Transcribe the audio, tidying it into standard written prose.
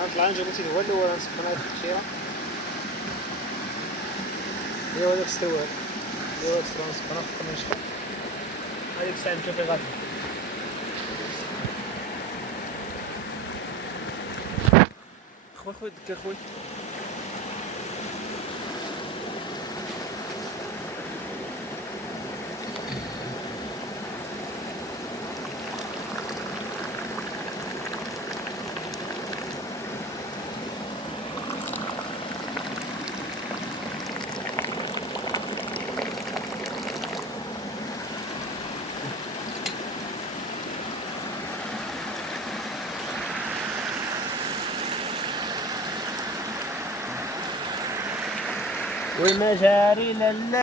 غنطلع نجيبو تيد هو الاول غنسخن هاد التقشيره. ايوا داك استوى. ايوا استوى نسخنها فوق نشفى. هاديك الساعه نشوف فين غادي. خويا ديك اخويا. والمجاري لا